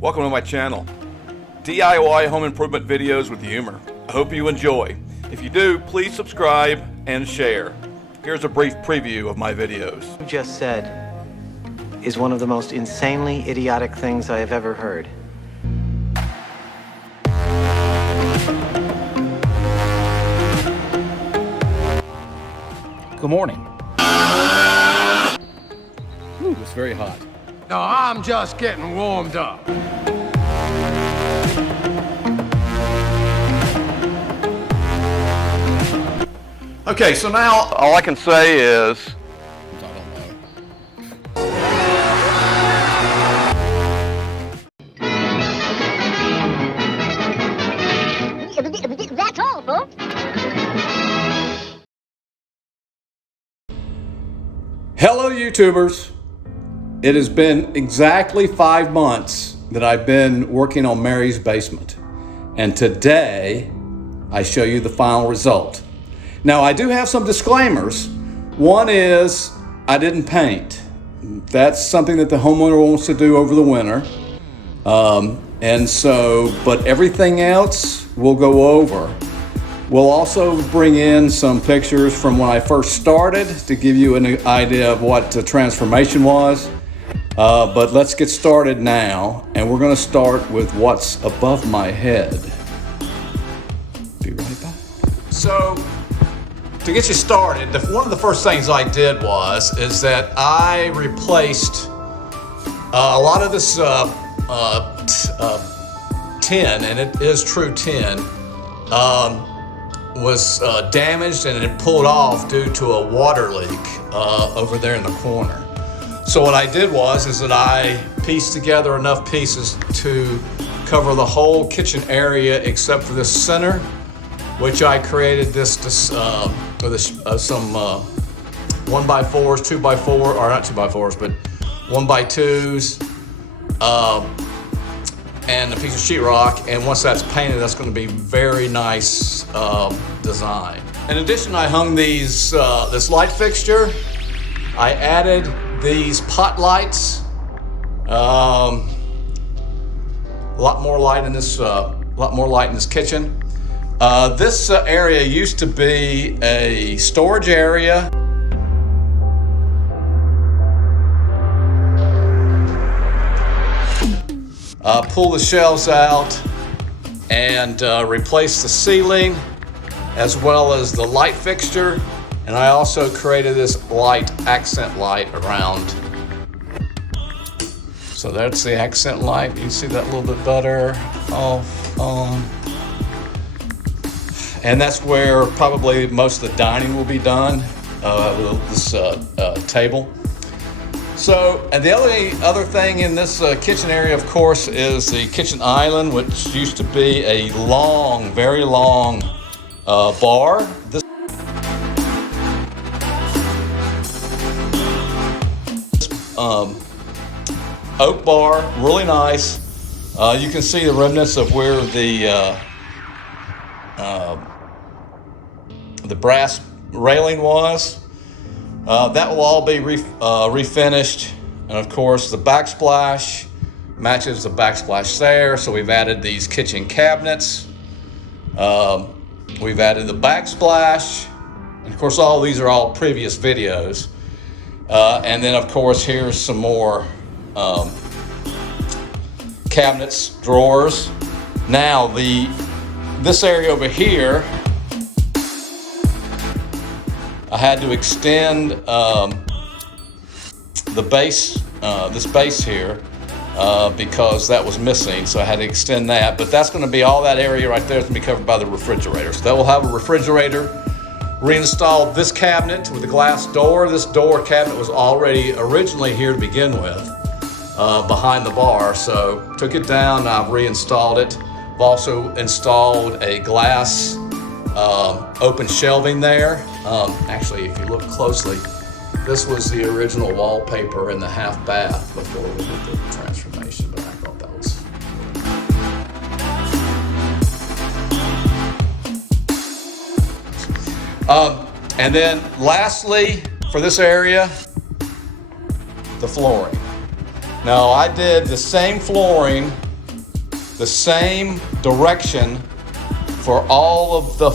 Welcome to my channel. DIY home improvement videos with humor. I hope you enjoy. If you do, please subscribe and share. Here's a brief preview of my videos. What you just said is one of the most insanely idiotic things I have ever heard. Good morning. Ooh, it's very hot. No, I'm just getting warmed up. Okay, so now all I can say is I don't know. That's all, folks. Hello, YouTubers. It has been exactly 5 months that I've been working on Mary's basement. And today, I show you the final result. Now, I do have some disclaimers. One is, I didn't paint. That's something that the homeowner wants to do over the winter. But everything else we'll go over. We'll also bring in some pictures from when I first started to give you an idea of what the transformation was. But let's get started now, and we're going to start with what's above my head. Be right back. So, to get you started, one of the first things I did is that I replaced a lot of this tin, and it is true tin, was damaged and it pulled off due to a water leak over there in the corner. So what I did is that I pieced together enough pieces to cover the whole kitchen area except for this center, which I created with some 1x4s, 2x4, or not 2x4s, but 1x2s, and a piece of sheetrock. And once that's painted, that's going to be very nice design. In addition, I hung these this light fixture. I added these pot lights. A lot more light in this kitchen. This area used to be a storage area. Pull the shelves out and replace the ceiling as well as the light fixture. And I also created this accent light around. So that's the accent light. You can see that a little bit better. Off, on. And that's where probably most of the dining will be done, with this table. So, and the other thing in this kitchen area, of course, is the kitchen island, which used to be a long, very long bar. This oak bar, really nice. You can see the remnants of where the brass railing was. That will all be refinished, and of course the backsplash matches the backsplash there. So we've added these kitchen cabinets. We've added the backsplash, and of course all these are all previous videos. And then of course here's some more cabinets, drawers. Now this area over here, I had to extend the base, this base here, because that was missing. So I had to extend that, but that's going to be all that area right there is going to be covered by the refrigerator. So that will have a refrigerator. Reinstalled this cabinet with a glass door. This door cabinet was already originally here to begin with, behind the bar. So took it down, I've reinstalled it. I've also installed a glass open shelving there. Actually, if you look closely, this was the original wallpaper in the half bath before we did the transformation, but I thought that was... And then lastly, for this area, the flooring. Now I did the same flooring the same direction for all of the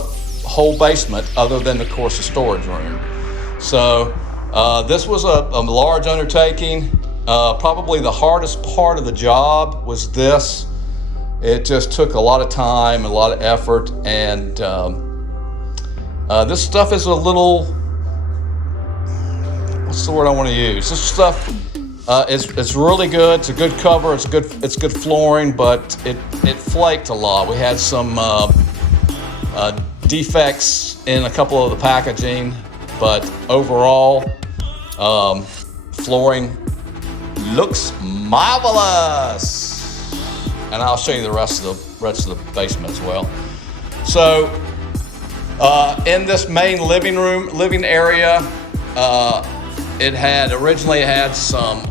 whole basement other than, of course, the storage room. So this was a large undertaking. Probably the hardest part of the job was this. It just took a lot of time, a lot of effort, and this stuff is a little, what's the word I want to use? This stuff it's really good. It's a good cover. It's good flooring, but it flaked a lot. We had some defects in a couple of the packaging, but overall, flooring looks marvelous. And I'll show you the rest of the basement as well. So, in this main living area, it had originally had some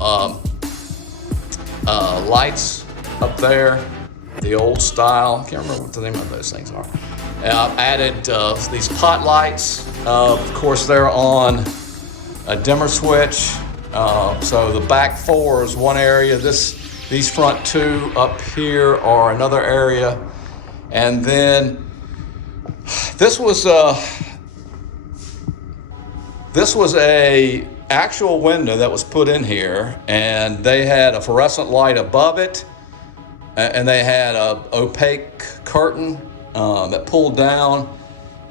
lights up there, the old style. I can't remember what the name of those things are. I've added these pot lights. Of course, they're on a dimmer switch. So the back 4 is one area. These front 2 up here are another area. And then this was a actual window that was put in here, and they had a fluorescent light above it, and they had a opaque curtain that pulled down,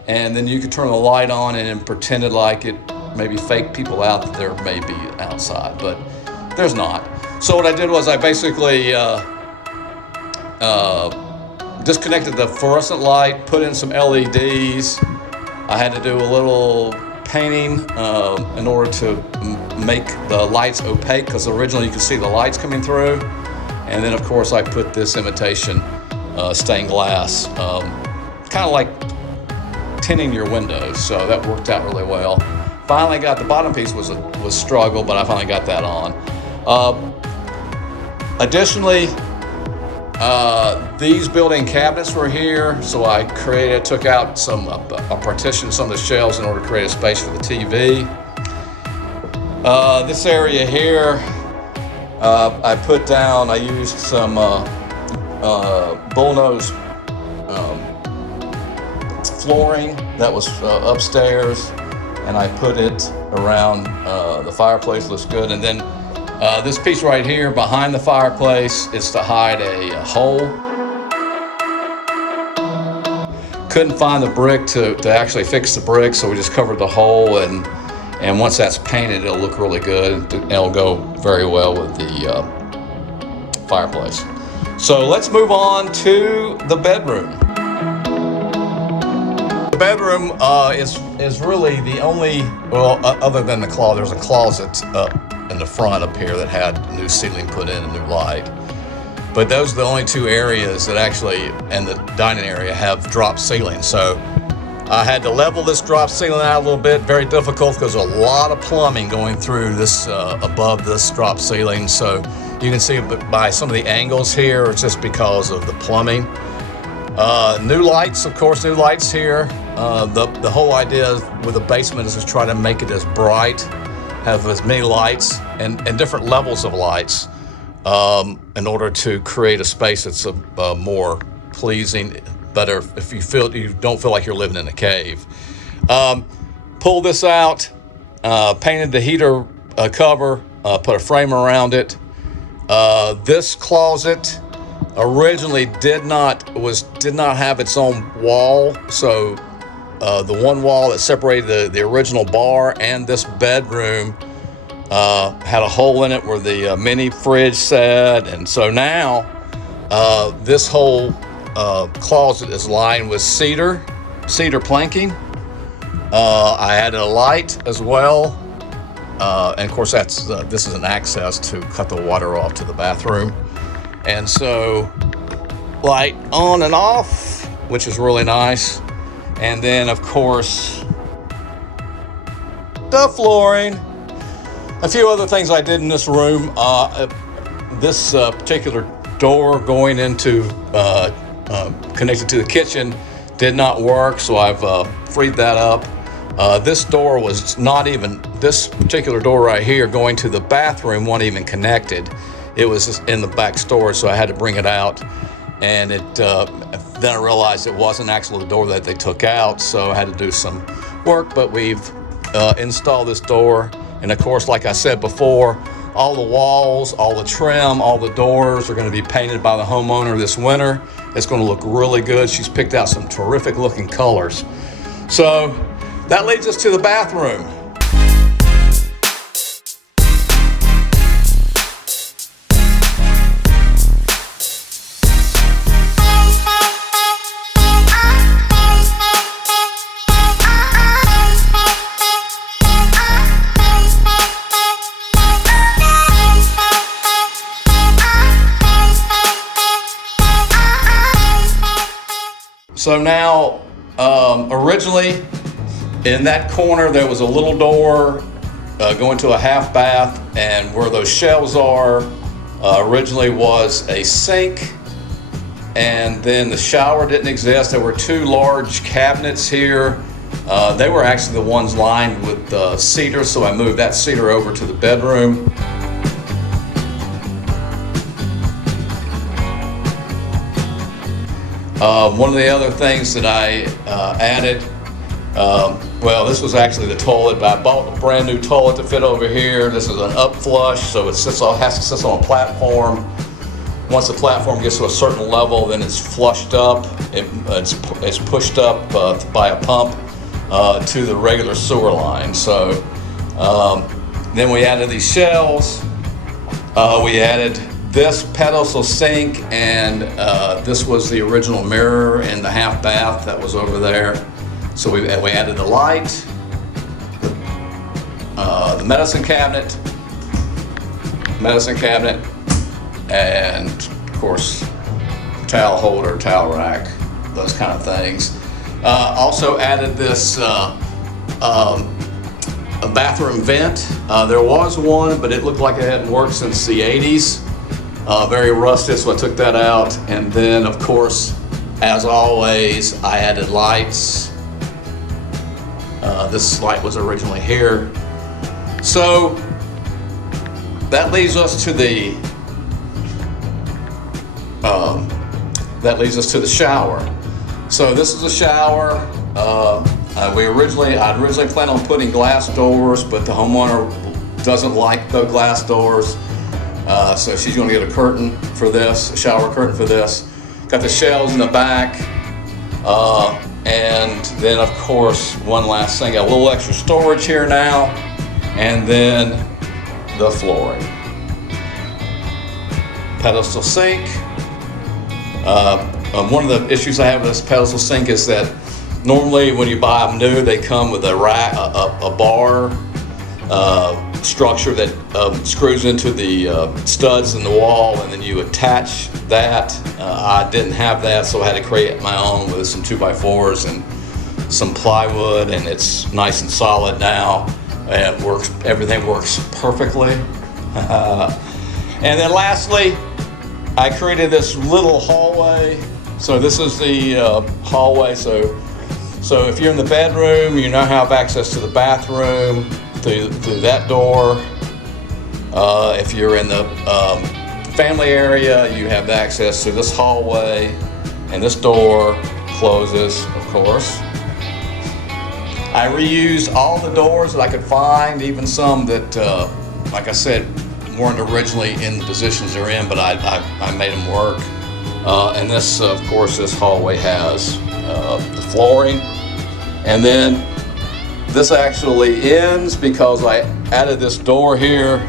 and then you could turn the light on and it pretended like it maybe faked people out that there may be outside, but there's not. So what I did was I basically disconnected the fluorescent light, put in some LEDs. I had to do a little painting in order to make the lights opaque, because originally you could see the lights coming through. And then of course I put this imitation stained glass, kind of like tinting your windows, so that worked out really well. Finally got the bottom piece was struggle, but I finally got that on. Additionally, these built-in cabinets were here, so I took out I partitioned some of the shelves in order to create a space for the TV. This area here, I used some bullnose flooring that was upstairs, and I put it around the fireplace. Looks good. And then this piece right here behind the fireplace, it's to hide a hole. Couldn't find the brick to actually fix the brick, so we just covered the hole, and once that's painted, it'll look really good. It'll go very well with the fireplace. So let's move on to the bedroom. The bedroom is really the only, other than the closet, there's a closet up in the front up here that had a new ceiling put in, a new light. But those are the only 2 areas that actually, in the dining area, have drop ceilings. So I had to level this drop ceiling out a little bit. Very difficult because there's a lot of plumbing going through this above this drop ceiling. So you can see by some of the angles here, it's just because of the plumbing. New lights, of course, new lights here. The whole idea with the basement is to try to make it as bright, have as many lights and different levels of lights in order to create a space that's more pleasing, better if you don't feel like you're living in a cave. Pull this out, painted the heater cover, put a frame around it. This closet originally did not have its own wall, so the one wall that separated the original bar and this bedroom had a hole in it where the mini fridge sat, and so now this whole closet is lined with cedar planking. I added a light as well, and of course this is an access to cut the water off to the bathroom. And so light on and off, which is really nice. And then of course the flooring. A few other things I did in this room. This particular door going into connected to the kitchen did not work, so I've freed that up. This door was not even, this particular door right here going to the bathroom wasn't even connected. It was just in the back storage, so I had to bring it out and then I realized it wasn't actually the door that they took out, so I had to do some work, but we've installed this door. And of course, like I said before, all the walls, all the trim, all the doors are going to be painted by the homeowner this winter. It's going to look really good. She's picked out some terrific looking colors. So that leads us to the bathroom. So now, originally in that corner there was a little door going to a half bath, and where those shelves are originally was a sink, and then the shower didn't exist. There were two large cabinets here. They were actually the ones lined with cedar, so I moved that cedar over to the bedroom. One of the other things that I added, well, this was actually the toilet, but I bought a brand new toilet to fit over here. This is an up flush, so it has to sit on a platform. Once the platform gets to a certain level, then it's flushed up. It's pushed up by a pump to the regular sewer line. So then we added these shelves. We added this pedestal sink, and this was the original mirror in the half bath that was over there. So we added the light, the medicine cabinet, and of course towel holder, towel rack, those kind of things. Also added this a bathroom vent. There was one, but it looked like it hadn't worked since the 80s. Very rusted, so I took that out. And then, of course, as always, I added lights. This light was originally here. So that leads us to the shower. So this is the shower. I'd originally planned on putting glass doors, but the homeowner doesn't like the glass doors. So she's going to get a curtain for this, a shower curtain for this. Got the shelves in the back. And then, of course, one last thing, a little extra storage here now. And then the flooring. Pedestal sink. One of the issues I have with this pedestal sink is that normally when you buy them new, they come with a rack, a bar structure that screws into the studs in the wall, and then you attach that. I didn't have that, so I had to create my own with some 2x4s and some plywood, and it's nice and solid now, and everything works perfectly. And then lastly, I created this little hallway. So this is the hallway. So if you're in the bedroom, you now have access to the bathroom through that door. If you're in the family area, you have access to this hallway, and this door closes, of course. I reused all the doors that I could find, even some that, like I said, weren't originally in the positions they're in, but I made them work. And this, of course, this hallway has the flooring. And then this actually ends because I added this door here,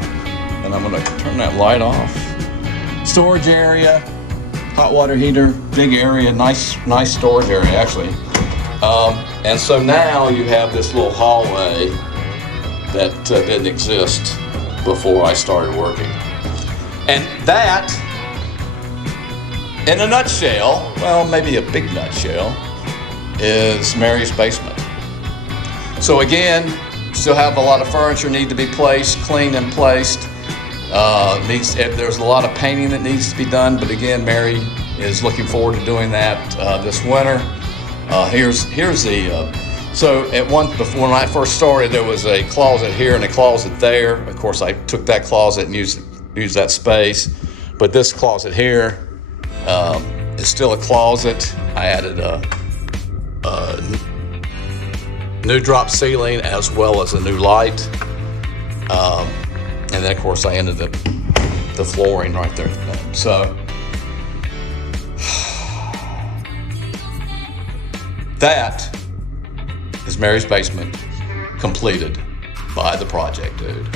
and I'm gonna turn that light off. Storage area, hot water heater, big area, nice storage area actually. And so now you have this little hallway that didn't exist before I started working. And that, in a nutshell, well, maybe a big nutshell, is Mary's basement. So again, still have a lot of furniture need to be placed, cleaned and placed. There's a lot of painting that needs to be done, but again, Mary is looking forward to doing that this winter. So when I first started, there was a closet here and a closet there. Of course, I took that closet and used that space. But this closet here It's still a closet. I added a new drop ceiling as well as a new light. And then of course I ended the flooring right there. So that is Mary's basement completed by the project dude.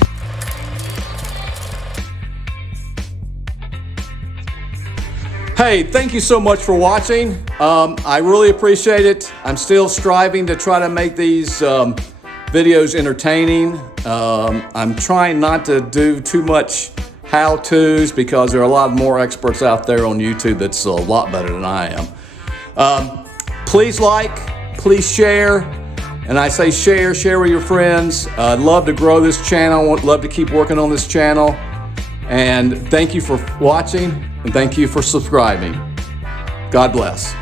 Hey, thank you so much for watching. I really appreciate it. I'm still striving to try to make these videos entertaining. I'm trying not to do too much how-tos because there are a lot more experts out there on YouTube that's a lot better than I am. Please like, please share, and I say share with your friends. I'd love to grow this channel. I'd love to keep working on this channel. And thank you for watching, and thank you for subscribing. God bless.